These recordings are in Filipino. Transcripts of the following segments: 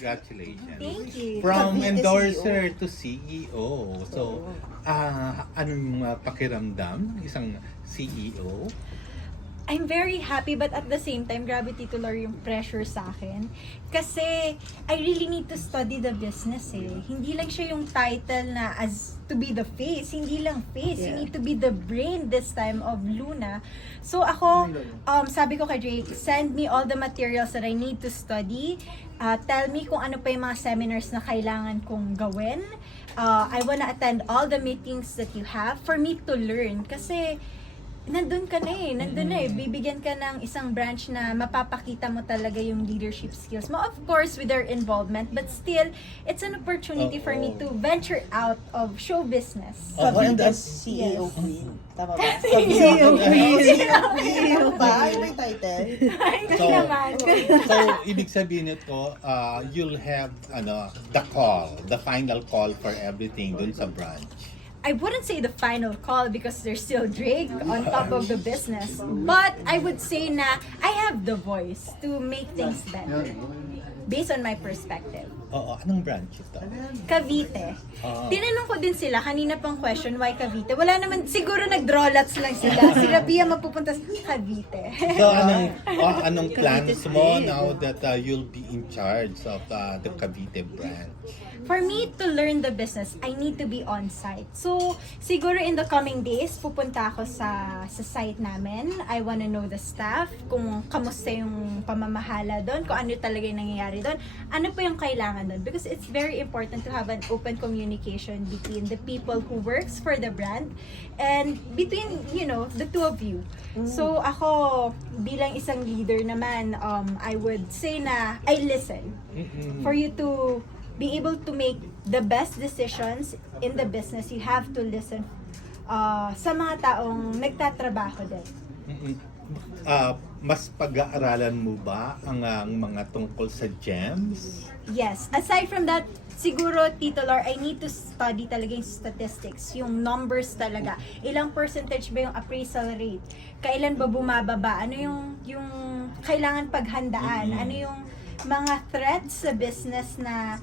Congratulations. Thank you. From Cavite endorser to CEO. So, anong pakiramdam ng isang CEO? I'm very happy, but at the same time, grabe Tito Lor yung pressure sa akin. Kasi, I really need to study the business eh. Hindi lang siya yung title na as to be the face. Hindi lang face. You need to be the brain this time of Luna. So ako, sabi ko kay Drake, send me all the materials that I need to study. Tell me kung ano pa yung mga seminars na kailangan kong gawin. I wanna attend all the meetings that you have for me to learn. Kasi, nandun na eh. Bibigyan ka ng isang branch na mapapakita mo talaga yung leadership skills mo. Of course, with their involvement, but still, it's an opportunity for me to venture out of show business. And as CEO Queen. Tama ba? CEO Queen. CEO ba? Ay, may title? Hindi So, naman. So, ibig sabihin nito, you'll have the final call for everything dun sa branch. I wouldn't say the final call because there's still Drake on top of the business. But I would say na I have the voice to make things better based on my perspective. Oo, anong branch ito? Cavite. Tinanong ko din sila, kanina pang question, why Cavite? Wala naman, siguro nag-draw lots lang sila. Si Rabia mapupunta sa Cavite. So, anong plans mo now that you'll be in charge of the Cavite branch? For me to learn the business, I need to be on site. So, siguro in the coming days, pupunta ako sa site namin. I wanna know the staff, kung kamusta yung pamamahala doon, kung ano talaga yung nangyayari doon, ano pa yung kailangan doon. Because it's very important to have an open communication between the people who works for the brand and between, the two of you. So, ako, bilang isang leader naman, I would say na I listen for you to be able to make the best decisions in the business. You have to listen sa mga taong nagtatrabaho din. Mas pag-aaralan mo ba ang mga tungkol sa gems? Yes. Aside from that, siguro, Tito Lor, I need to study talaga yung statistics, yung numbers talaga. Ilang percentage ba yung appraisal rate? Kailan ba bumababa? Ano yung kailangan paghandaan? Ano yung mga threats sa business na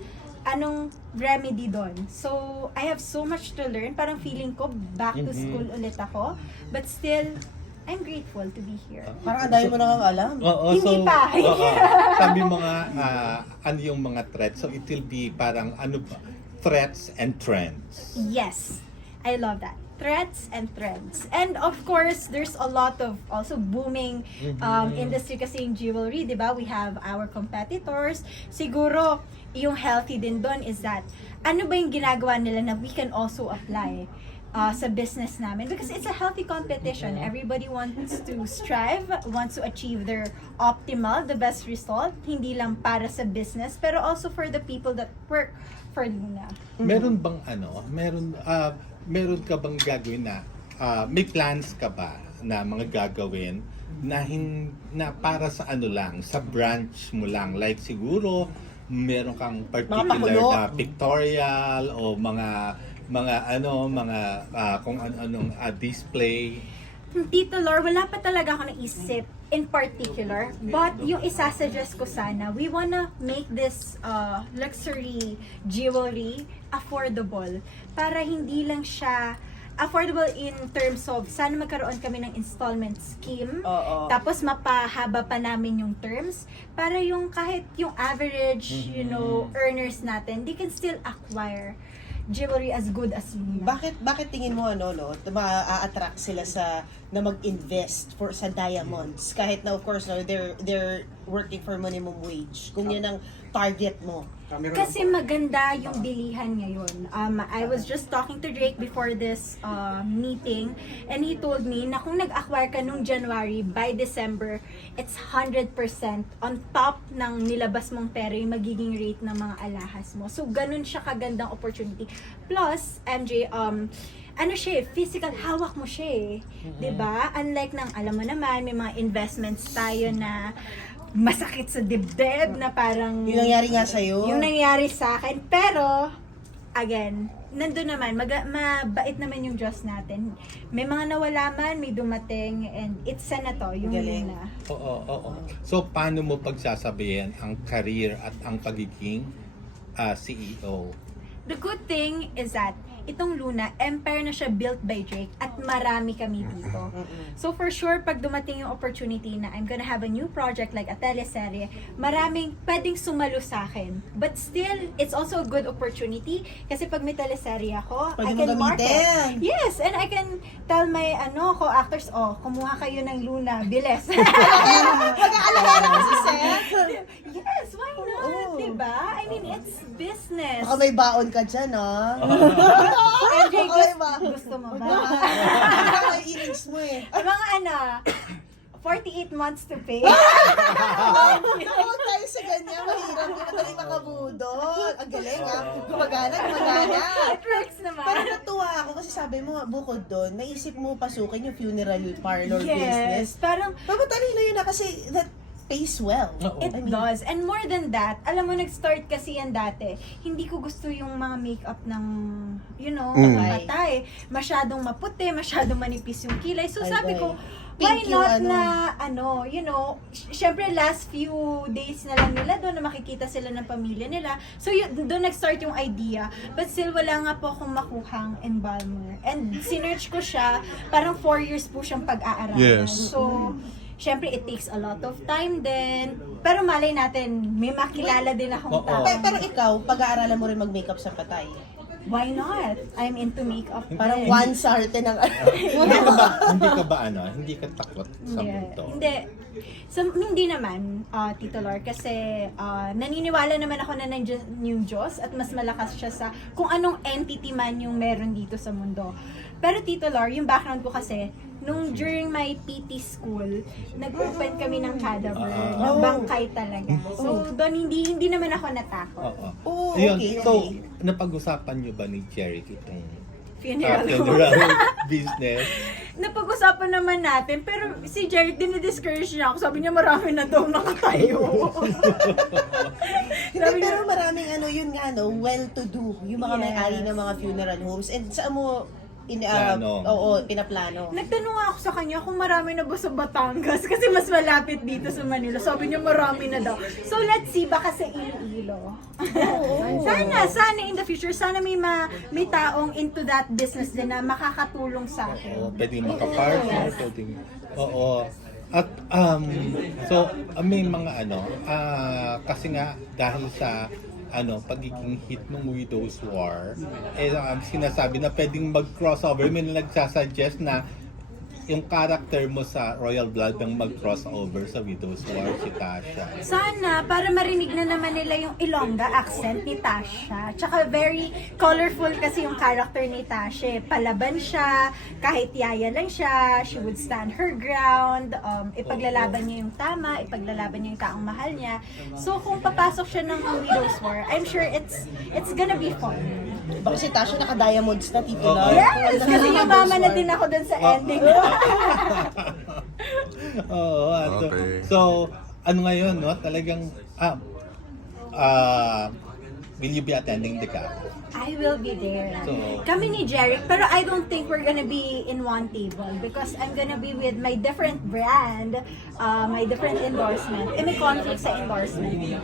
anong remedy doon. So, I have so much to learn. Parang feeling ko, back to school ulit ako. But still, I'm grateful to be here. Parang ang dami mo nang alam. Hindi pa. Sabi mo nga, ano yung mga threats? So, it will be parang threats and trends. Yes. I love that. Threats and trends. And of course, there's a lot of also booming industry kasi yung jewelry, di ba? We have our competitors. Siguro, yung healthy din doon is that, ano ba yung ginagawa nila na we can also apply sa business namin? Because it's a healthy competition. Everybody wants to strive, wants to achieve their optimal, the best result. Hindi lang para sa business, pero also for the people that work for Luna. Meron bang meron ka bang gagawin na may plans ka ba na mga gagawin na para sa lang, sa branch mo lang, like siguro meron kang particular na pictorial o mga kung anong display. Tito Lor, wala pa talaga ako naisip in particular, but yung isasuggest ko sana, we wanna make this luxury jewelry affordable para hindi lang siya affordable in terms of sana magkaroon kami ng installment scheme. Tapos mapahaba pa namin yung terms para yung kahit yung average, earners natin, they can still acquire jewelry as good as Luna. Bakit tingin mo ma-attract sila na mag-invest sa diamonds kahit na of course they're working for minimum wage kung yan ang target mo? Kasi maganda yung bilihan ngayon. I was just talking to Drake before this meeting and he told me na kung nag-acquire ka nung January, by December, it's 100% on top ng nilabas mong pera yung magiging rate ng mga alahas mo. So, ganun siya kagandang opportunity. Plus, MJ, physical, hawak mo siya diba? Unlike ng, alam mo naman, may mga investments tayo na masakit sa dibdib na parang Yung nangyari nga sa'yo. yung nangyari sa akin, pero again, nandun naman, mabait naman yung Diyos natin. May mga nawala man, may dumating, and it's na to, yung Galing. Luna. Oo. So, paano mo pagsasabihin ang career at ang pagiging CEO? The good thing is that itong Luna, empire na siya built by Drake at marami kami dito. So for sure, pag dumating yung opportunity na I'm gonna have a new project like a teleserye, maraming pwedeng sumalo sa akin. But still, it's also a good opportunity kasi pag may teleserye ako, Pwede I mo can market. gamitin. Yes, and I can tell my co-actors, kumuha kayo ng Luna, bilis. Mag-aalala ka si Seth. Yes, why not? Oo. Diba? I mean, it's business. Baka may baon ka dyan, ha? MJ, Okay ba? gusto mo ba? Baka may innings mo eh. Mga 48 months to pay. Huwag tayo sa ganyan. Mahirap yun. Madali makabudol. Ang galing, ha? Gumagana. It works naman. Pero natuwa ako kasi sabi mo, bukod doon, naisip mo pasukin yung funeral parlor business. Yes, parang Pero matalino yun na kasi that pays well. Oo. it does. And more than that, alam mo, nag-start kasi yan dati. Hindi ko gusto yung mga makeup ng, mata eh. Masyadong maputi, masyadong manipis yung kilay. So Ay, sabi ay. ko, Pink why yung not na, syempre last few days na lang nila doon na makikita sila ng pamilya nila. So doon nag-start yung idea. But still, wala nga po akong makuhang embalmer. And sinearch ko siya, parang 4 years po siyang pag-aaralan. Yes. So, syempre, it takes a lot of time din. Pero malay natin, may makilala din akong Oo. tao. Pero ikaw, pag-aaralan mo rin mag-makeup sa patay. Why not? I'm into makeup. Parang din. one sarte ng Hindi ka takot sa Yeah. mundo? Hindi. So, hindi naman, Tito Lor, kasi naniniwala naman ako na nandiyan yung Diyos at mas malakas siya sa kung anong entity man yung meron dito sa mundo. Pero Tito Lor, yung background ko kasi, during my PT school, nag-open kami ng cadaver, ng bangkay talaga. So, doon hindi naman ako natakot. Oo. Oh, Ayun, okay. So, napag-usapan nyo ba ni Jerry itong Funeral. funeral business? Napag-usapan naman natin, pero si Jerry, dinidiscourage niya ako. Sabi niya, marami na daw nakatayo. Hindi, pero maraming yun nga, well-to-do. Yung mga Yes. may-ari ng mga funeral homes. And saan mo, Plano. pinaplano? Nagtanong nga ako sa kanya kung marami na ba sa Batangas kasi mas malapit dito sa Manila. Sabi niya marami na daw. So let's see, baka sa Iloilo. Sana in the future, sana may taong into that business din na makakatulong sa akin. Oo, pwedeng makapartner, pwedeng... Oo. At, may mga kasi nga, dahil sa pagiging hit ng Widow's War, sinasabi na pwedeng mag-crossover. May nagsasuggest na yung character mo sa Royal Blood ang mag-crossover sa Widow's War, si Tasha. Sana, para marinig na naman nila yung Ilongga accent ni Tasha. Tsaka very colorful kasi yung character ni Tasha. Palaban siya, kahit yaya lang siya, she would stand her ground, ipaglalaban niya yung tama, ipaglalaban niya yung taong mahal niya. So kung papasok siya ng Widow's War, I'm sure it's gonna be fun. Baka si Tasha naka-diamonds na, Tito Oo. Lord. Yes! Kasi yung mama na din ako dun sa ending. Oo. Okay. So, ngayon, talagang, will you be attending the gala? I will be there. So- Kami ni Jeric, pero I don't think we're gonna be in one table because I'm gonna be with my different brand, my different endorsement. May conflict sa endorsement.